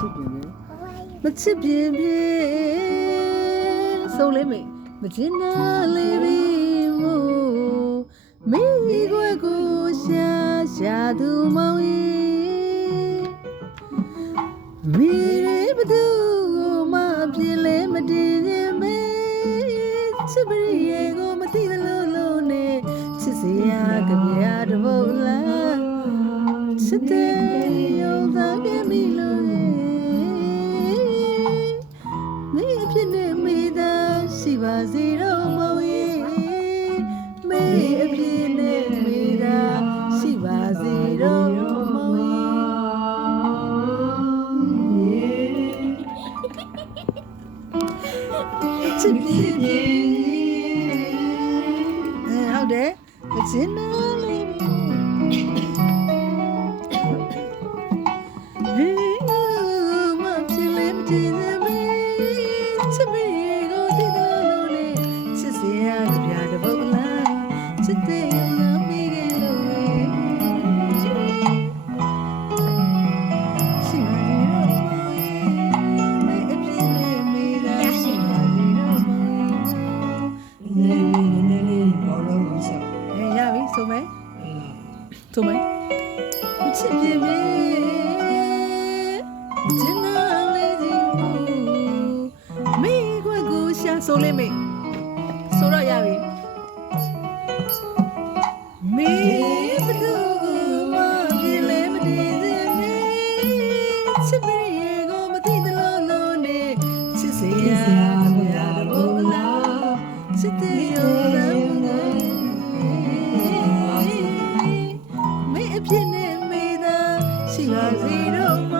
မချစ်ပြင်းပြင်းဆုံးလေးမိတ်မချင်နာလေးပြီးမို့မိခွက်ကိုရှာသူမောင်ရင်မိရေဘသူမပြင်းလဲမတည်ခြင်းမေချစ်ပရိယေကိုမသိသလိုလိုနဲ့ချစ်စရာကြပြတပုတ်လားချစ်တဲ့ရုံသားကမိလို့မိအဖြစ်နဲ့မိသားရှိပါစေတော့မောင်ရဲ့မိအဖြစ်နဲ့မိသားရှိပါစေတော့မောင်ရဲ့ချစ်ပြင်းပြင်းဟုတ်တယ်မချင်နာလေးမဖြစ်လေမတည်သေးဘူးချစ်ပြီးကိုတည်တယ်လို့လေချစ်စရာကြပြတပုတ်လားချစ်တဲ့ရမိခဲ့လို့ရှိပါသေးတော့မေအပြင်းနဲ့မေလာရှိပါသေးတော့ရပြီဆိုမယ်ချစ်ပြင်းပြင်းကျင်နာလေးစီမိခွက်ကိုရှာဆိုလေးမိဆိုတော့ရပြီမိဘသူမပြင်းလဲမတည်သေးမေချစ်ပြီးရေကိုမသိသလိုလိုနဲ့ချစ်စရာကြဘုလားချစ်တဲ့ရောမိအဖြစ်နဲ့မိသားရှိပါစေတော့